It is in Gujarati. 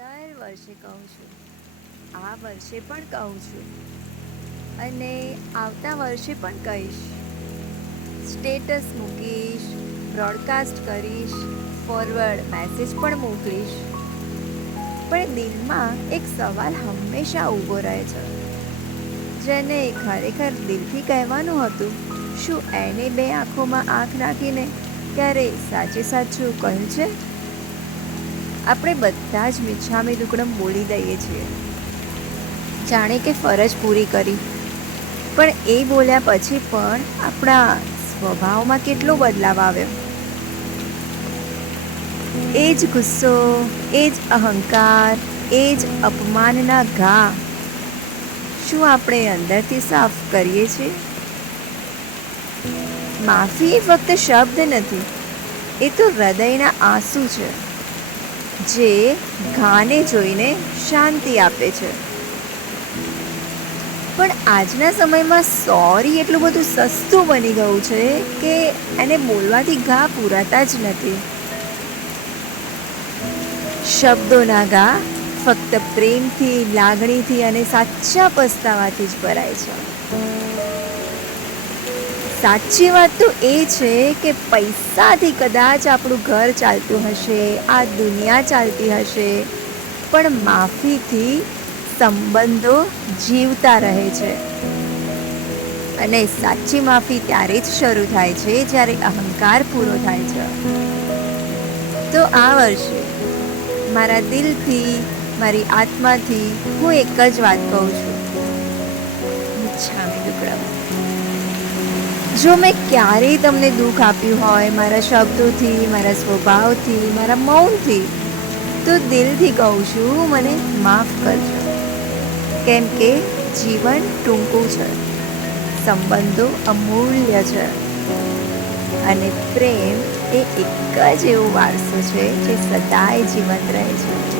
દર વર્ષે કહું છું, આ વર્ષે પણ કહું છું અને આવતા વર્ષે પણ કહીશ. સ્ટેટસ મૂકીશ, બ્રોડકાસ્ટ કરીશ, ફોરવર્ડ મેસેજ પણ મોકલીશ. પણ દિલમાં એક સવાલ હંમેશા ઊભો રહે છે, જેને ખરેખર દિલથી કહેવાનું હતું. શું એને બે આંખોમાં આંખ નાખીને ક્યારે સાચે સાચું કહ્યું છે? આપણે બધા જ મિચ્છામી દુક્કડમ બોલી દઈએ છીએ, જાણે કે ફરજ પૂરી કરી. પણ એ બોલ્યા પછી પણ આપણા સ્વભાવમાં કેટલો બદલાવ આવ્યો. એ જ ગુસ્સો, એ જ અહંકાર, એ જ અપમાનના ઘા શું આપણે અંદરથી સાફ કરીએ છીએ? માફી એ ફક્ત શબ્દ નથી, એ તો હૃદયના આંસુ છે, જે ઘાને જોઈને શાંતિ આપે છે. પણ આજના સમયમાં સોરી એટલું બધું સસ્તું બની ગયું છે કે એને બોલવાથી ઘા પૂરાતા જ નથી. શબ્દોના ઘા ફક્ત પ્રેમથી, લાગણીથી અને સાચા પસ્તાવાથી જ ભરાય છે. સાચી વાત તો એ છે કે પૈસાથી કદાચ આપણું ઘર ચાલતું હશે, આ દુનિયા ચાલતી હશે, પણ માફીથી સંબંધો જીવતા રહે છે. અને સાચી માફી ત્યારે જ શરૂ થાય છે જ્યારે અહંકાર પૂરો થાય છે. તો આ વર્ષે મારા દિલથી, મારી આત્માથી હું એક જ વાત કહું છું, મિચ્છામી દુક્કડમ. જો મેં ક્યારેય તમને દુઃખ આપ્યું હોય, મારા શબ્દોથી, મારા સ્વભાવથી, મારા મૌનથી, તો દિલથી કહું છું, મને માફ કરજો. કેમ કે જીવન ટૂંકું છે, સંબંધો અમૂલ્ય છે અને પ્રેમ એ એક જ એવો વારસો છે જે સદાય જીવંત રહે છે.